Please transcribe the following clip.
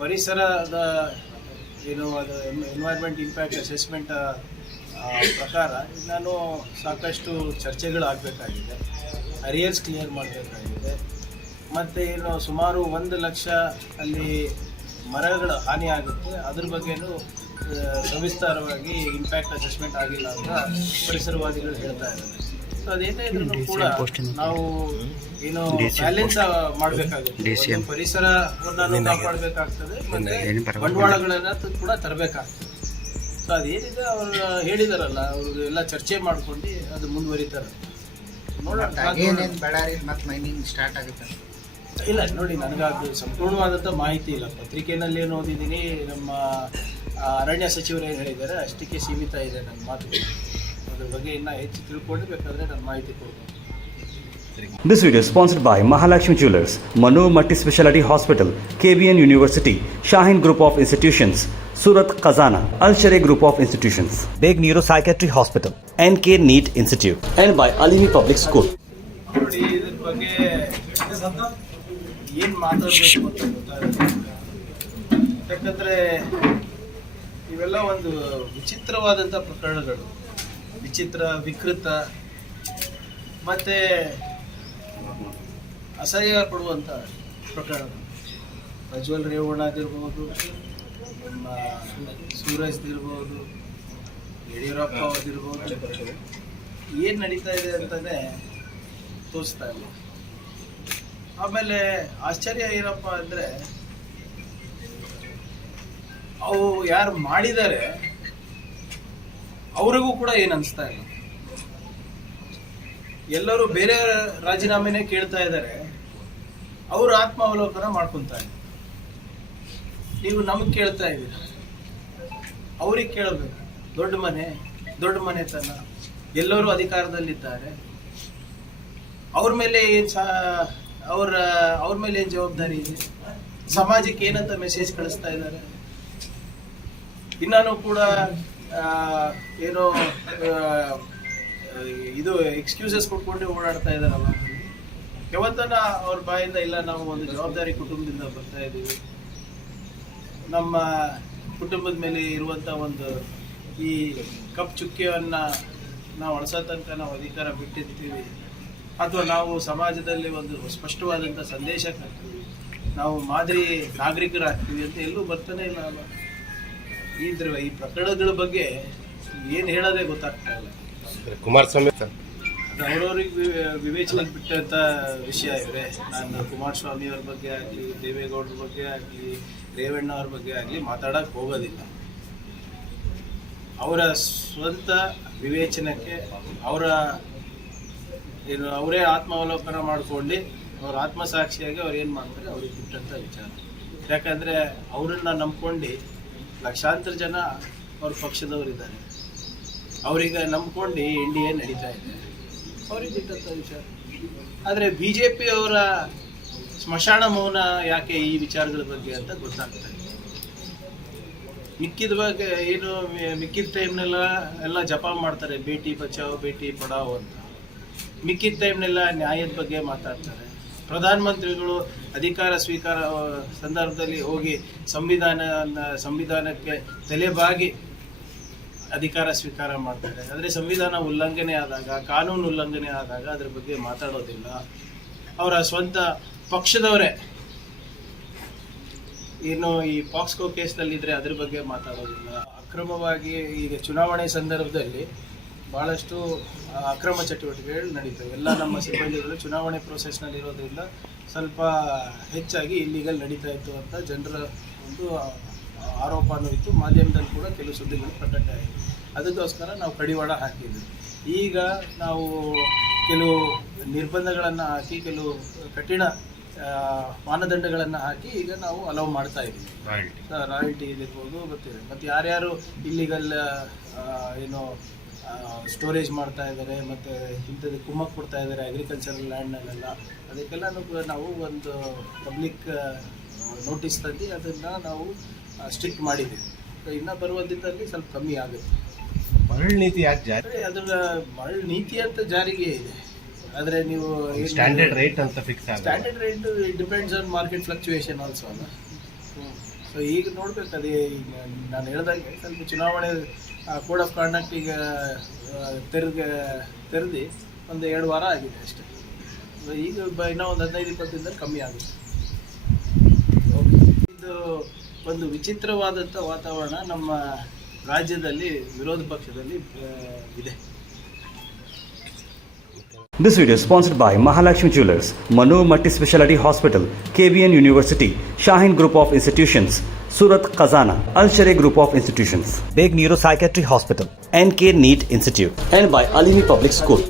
ಪರಿಸರದ ಏನು ಅದು ಎನ್ವೈರ್ಮೆಂಟ್ ಇಂಪ್ಯಾಕ್ಟ್ ಅಸೆಸ್ಮೆಂಟ್ ಪ್ರಕಾರ ನಾನು ಸಾಕಷ್ಟು ಚರ್ಚೆಗಳಾಗಬೇಕಾಗಿದೆ, ಅರಿಯರ್ಸ್ ಕ್ಲಿಯರ್ ಮಾಡಬೇಕಾಗಿದೆ. ಮತ್ತು ಏನು ಸುಮಾರು 1 ಲಕ್ಷ ಅಲ್ಲಿ ಮರಗಳ ಹಾನಿ ಆಗುತ್ತೆ, ಅದ್ರ ಬಗ್ಗೆನೂ ಸವಿಸ್ತಾರವಾಗಿ ಇಂಪ್ಯಾಕ್ಟ್ ಅಸೆಸ್ಮೆಂಟ್ ಆಗಿಲ್ಲ ಅಂತ ಪರಿಸರವಾದಿಗಳು ಹೇಳ್ತಾ ಇದ್ದಾರೆ. ಸೊ ಅದೇನೇ ಇದ್ರೂ ಕೂಡ ನಾವು ಏನು ಬ್ಯಾಲೆನ್ಸ್ ಮಾಡಬೇಕಾಗುತ್ತೆ, ಪರಿಸರವನ್ನು ಕಾಪಾಡಬೇಕಾಗ್ತದೆ ಮತ್ತು ಬಂಡವಾಳಗಳನ್ನು ಕೂಡ ತರಬೇಕಾಗ್ತದೆ. ಸೊ ಅದೇನಿದೆ ಅವರು ಹೇಳಿದಾರಲ್ಲ, ಅವರು ಎಲ್ಲ ಚರ್ಚೆ ಮಾಡ್ಕೊಂಡು ಅದು ಮುಂದುವರಿತಾರೆ. ಇಲ್ಲ ನೋಡಿ, ನನಗಾದು ಸಂಪೂರ್ಣವಾದಂಥ ಮಾಹಿತಿ ಇಲ್ಲ. ಪತ್ರಿಕೆಯಲ್ಲಿ ಏನು ಓದಿದ್ದೀನಿ, ನಮ್ಮ ಅರಣ್ಯ ಸಚಿವರು ಏನು ಹೇಳಿದ್ದಾರೆ ಅಷ್ಟಕ್ಕೆ ಸೀಮಿತ ಇದೆ ನನ್ನ ಮಾತು. ಅದ್ರ ಬಗ್ಗೆ ಇನ್ನೂ ಹೆಚ್ಚು ತಿಳ್ಕೊಂಡು ಬೇಕಾದರೆ ನಾನು ಮಾಹಿತಿ ಕೊಡ್ಬೋದು. This video is sponsored by Mahalakshmi Jewelers, Manu Multi Speciality Hospital, KBN University, Shaheen Group of Institutions, Surat Khazana, Al Sharia Group of Institutions, Beg Neuropsychiatry Hospital, NK NEET Institute, and by Alimi Public School. ನೋಡಿ, ಇದ್ರ ಬಗ್ಗೆ ಏನು ಮಾತಾಡಬೇಕು ಅಂತ ಗೊತ್ತಾಗುತ್ತೆ. ಯಾಕಂದರೆ ಇವೆಲ್ಲ ಒಂದು ವಿಚಿತ್ರವಾದಂಥ ಪ್ರಕರಣಗಳು, ವಿಕೃತ ಮತ್ತು ಅಸಹ್ಯ ಪಡುವಂಥ ಪ್ರಕರಣಗಳು. ಪ್ರಜ್ವಲ್ ರೇವಣ್ಣದಿರ್ಬೋದು, ನಮ್ಮ ಸೂರಜ್ದಿರ್ಬೋದು, ಯಡಿಯೂರಪ್ಪ ಅವ್ರದ್ದಿರ್ಬೋದು, ಏನು ನಡೀತಾ ಇದೆ ಅಂತಲೇ ತೋರಿಸ್ತಾ ಇಲ್ಲ. ಆಮೇಲೆ ಆಶ್ಚರ್ಯ ಏನಪ್ಪ ಅಂದರೆ, ಅವು ಯಾರು ಮಾಡಿದ್ದಾರೆ ಅವ್ರಿಗೂ ಕೂಡ ಏನು ಅನಿಸ್ತಾ ಇಲ್ಲ. ಎಲ್ಲರೂ ಬೇರೆ ರಾಜೀನಾಮೆನೇ ಕೇಳ್ತಾ ಇದ್ದಾರೆ, ಅವರು ಆತ್ಮಾವಲೋಕನ ಮಾಡ್ಕೊತಾ ಇದ್ದಾರೆ. ನೀವು ನಮಗೆ ಕೇಳ್ತಾ ಇದ್ದೀರ, ಅವ್ರಿಗೆ ಕೇಳಬೇಕು. ದೊಡ್ಡ ಮನೆತನ, ಎಲ್ಲರೂ ಅಧಿಕಾರದಲ್ಲಿದ್ದಾರೆ, ಅವ್ರ ಮೇಲೆ ಅವ್ರ ಮೇಲೆ ಏನು ಜವಾಬ್ದಾರಿ ಇದೆ? ಸಮಾಜಕ್ಕೆ ಏನಂತ ಮೆಸೇಜ್ ಕಳಿಸ್ತಾ ಇದ್ದಾರೆ? ಇನ್ನೂ ಕೂಡ ಏನೋ ಇದು ಎಕ್ಸ್ಕ್ಯೂಸಸ್ ಕೊಟ್ಕೊಂಡು ಓಡಾಡ್ತಾ ಇದ್ದಾರಲ್ಲ. ಯಾವತ್ತನ ಅವ್ರ ಬಾಯಿಂದ ಇಲ್ಲ, ನಾವು ಒಂದು ಜವಾಬ್ದಾರಿ ಕುಟುಂಬದಿಂದ ಬರ್ತಾ ಇದ್ದೀವಿ, ನಮ್ಮ ಕುಟುಂಬದ ಮೇಲೆ ಇರುವಂಥ ಒಂದು ಈ ಕಪ್ ಚುಕ್ಕಿಯನ್ನು ನಾವು ಅಳಿಸೋ ತನಕ ನಾವು ಅಧಿಕಾರ ಬಿಟ್ಟಿರ್ತೀವಿ, ಅಥವಾ ನಾವು ಸಮಾಜದಲ್ಲಿ ಒಂದು ಸ್ಪಷ್ಟವಾದಂಥ ಸಂದೇಶ ಹಾಕ್ತೀವಿ, ನಾವು ಮಾದರಿ ನಾಗರಿಕರಾಗ್ತೀವಿ ಅಂತ ಎಲ್ಲೂ ಬರ್ತಾನೆ ಇಲ್ಲ. ಈ ಪ್ರಕರಣಗಳ ಬಗ್ಗೆ ಏನು ಹೇಳೋದೇ ಗೊತ್ತಾಗ್ತಾ ಇಲ್ಲ. ಕುಮಾರಸ್ವಾಮಿ ಅವ್ರವ್ರಿಗೆ ವಿವೇಚನೆಗೆ ಬಿಟ್ಟಂಥ ವಿಷಯ ಇವೆ. ನಾನು ಕುಮಾರಸ್ವಾಮಿ ಅವ್ರ ಬಗ್ಗೆ ಆಗಲಿ, ದೇವೇಗೌಡರ ಬಗ್ಗೆ ಆಗಲಿ, ರೇವಣ್ಣ ಅವ್ರ ಬಗ್ಗೆ ಆಗಲಿ ಮಾತಾಡೋಕ್ಕೆ ಹೋಗೋದಿಲ್ಲ. ಅವರ ಸ್ವಂತ ವಿವೇಚನಕ್ಕೆ ಅವರೇ ಆತ್ಮಾವಲೋಕನ ಮಾಡ್ಕೊಂಡು ಅವ್ರ ಆತ್ಮಸಾಕ್ಷಿಯಾಗಿ ಅವ್ರು ಏನು ಮಾಡ್ತಾರೆ ಅವ್ರಿಗೆ ಬಿಟ್ಟಂಥ ವಿಚಾರ. ಯಾಕಂದರೆ ಅವರನ್ನು ನಂಬ್ಕೊಂಡು ಲಕ್ಷಾಂತರ ಜನ ಅವ್ರ ಪಕ್ಷದವರಿದ್ದಾರೆ, ಅವ್ರಿಗೆ ನಂಬ್ಕೊಂಡು NDA ನಡೀತಾ ಇದೆ, ಅವ್ರಿಗೆ ಬಿಟ್ಟಂಥ ವಿಚಾರ. ಆದರೆ BJP ಅವರ ಸ್ಮಶಾನ ಮೌನ ಯಾಕೆ ಈ ವಿಚಾರಗಳ ಬಗ್ಗೆ ಅಂತ ಗೊತ್ತಾಗ್ತಾ ಇದೆ. ಮಿಕ್ಕಿದ ಟೈಮ್ನೆಲ್ಲ ಜಪ ಮಾಡ್ತಾರೆ, ಬೇಟಿ ಬಚಾವ್ ಬೇಟಿ ಪಡಾವ್ ಅಂತ. ಮಿಕ್ಕಿದ ಟೈಮ್ನೆಲ್ಲ ನ್ಯಾಯದ ಬಗ್ಗೆ ಮಾತಾಡ್ತಾರೆ. ಪ್ರಧಾನಮಂತ್ರಿಗಳು ಅಧಿಕಾರ ಸ್ವೀಕಾರ ಸಂದರ್ಭದಲ್ಲಿ ಹೋಗಿ ಸಂವಿಧಾನಕ್ಕೆ ತಲೆಬಾಗಿ ಅಧಿಕಾರ ಸ್ವೀಕಾರ ಮಾಡ್ತಾರೆ. ಆದರೆ ಸಂವಿಧಾನ ಉಲ್ಲಂಘನೆ ಆದಾಗ, ಕಾನೂನು ಉಲ್ಲಂಘನೆ ಆದಾಗ ಅದ್ರ ಬಗ್ಗೆ ಮಾತಾಡೋದಿಲ್ಲ. ಅವರ ಸ್ವಂತ ಪಕ್ಷದವರೇ ಏನು ಈ ಪಾಕ್ಸ್ಕೋ ಕೇಸ್ನಲ್ಲಿದ್ದರೆ ಅದ್ರ ಬಗ್ಗೆ ಮಾತಾಡೋದಿಲ್ಲ. ಅಕ್ರಮವಾಗಿ ಈಗ ಚುನಾವಣೆ ಸಂದರ್ಭದಲ್ಲಿ ಭಾಳಷ್ಟು ಅಕ್ರಮ ಚಟುವಟಿಕೆಗಳು ನಡೀತವೆ. ಎಲ್ಲ ನಮ್ಮ ಸಿಬ್ಬಂದಿಗಳು ಚುನಾವಣೆ ಪ್ರೋಸೆಸ್ನಲ್ಲಿ ಇರೋದ್ರಿಂದ ಸ್ವಲ್ಪ ಹೆಚ್ಚಾಗಿ ಇಲ್ಲಿಗಲ್ ನಡೀತಾ ಇತ್ತು ಅಂತ ಜನರ ಒಂದು ಆರೋಪನೂ ಇತ್ತು. ಮಾಧ್ಯಮದಲ್ಲಿ ಕೂಡ ಕೆಲವು ಸುದ್ದಿಗಳು ಪ್ರಕಟ ಆಯಿತು. ಅದಕ್ಕೋಸ್ಕರ ನಾವು ಕಡಿವಾಣ ಹಾಕಿದ್ವಿ. ಈಗ ನಾವು ಕೆಲವು ನಿರ್ಬಂಧಗಳನ್ನು ಹಾಕಿ, ಕೆಲವು ಕಠಿಣ ಮಾನದಂಡಗಳನ್ನು ಹಾಕಿ ಈಗ ನಾವು ಅಲೌ ಮಾಡ್ತಾ ಇದ್ದೀವಿ. ರಾಯಲ್ಟಿ ಇರ್ಬೋದು, ಮತ್ತು ಯಾರ್ಯಾರು ಇಲ್ಲಿಗಲ್ ಏನು ಸ್ಟೋರೇಜ್ ಮಾಡ್ತಾ ಇದ್ದಾರೆ ಮತ್ತು ಇಂಥದ್ದು ಕುಮ್ಮಕ್ಕೆ ಕೊಡ್ತಾ ಇದ್ದಾರೆ ಅಗ್ರಿಕಲ್ಚರಲ್ ಲ್ಯಾಂಡ್ನಲ್ಲೆಲ್ಲ, ಅದಕ್ಕೆಲ್ಲನೂ ಕೂಡ ನಾವು ಒಂದು ಪಬ್ಲಿಕ್ ನೋಟಿಸ್ ತಂದು ಅದನ್ನು ನಾವು ಸ್ಟ್ರಿಕ್ಟ್ ಮಾಡಿದ್ದೀವಿ. ಇನ್ನು ಬರುವ ದಿನದಲ್ಲಿ ಸ್ವಲ್ಪ ಕಮ್ಮಿ ಆಗುತ್ತೆ. ಮರಳು ನೀತಿ ಯಾಕೆ ಜಾರಿ? ಅದರ ಮರಳು ನೀತಿ ಅಂತ ಜಾರಿಗೆ ಇದೆ, ಆದರೆ ನೀವು ಸ್ಟ್ಯಾಂಡರ್ಡ್ ರೇಟ್ ಅಂತ fix standard rate depends on market fluctuation also ಅಲ್ಲ. ಸೊ ಈಗ ನೋಡ್ಬೇಕು ಅದೇ ಈಗ ನಾನು ಹೇಳ್ದಂಗೆ ಸ್ವಲ್ಪ ಚುನಾವಣೆ ಕೋಡ್ ಆಫ್ ಕಾಂಡಕ್ಟ್ ಈಗ ತೆರೆದು ಒಂದು 2 ವಾರ ಆಗಿದೆ ಅಷ್ಟೇ. ಸೊ ಈಗ ಇನ್ನೂ ಒಂದು 15-20 ದಿನದಲ್ಲಿ ಕಮ್ಮಿ ಆಗುತ್ತೆ. ಇದು ಒಂದು ವಿಚಿತ್ರವಾದಂಥ ವಾತಾವರಣ ನಮ್ಮ ರಾಜ್ಯದಲ್ಲಿ ವಿರೋಧ ಪಕ್ಷದಲ್ಲಿ ಇದೆ. This video is sponsored by Mahalakshmi Jewelers, Manu Multi Speciality Hospital, KBN University, Shahin Group of Institutions, Surat Khazana, Al Sharia Group of Institutions, Beg Neuropsychiatry Hospital, NK NEET Institute, and by Alimi Public School.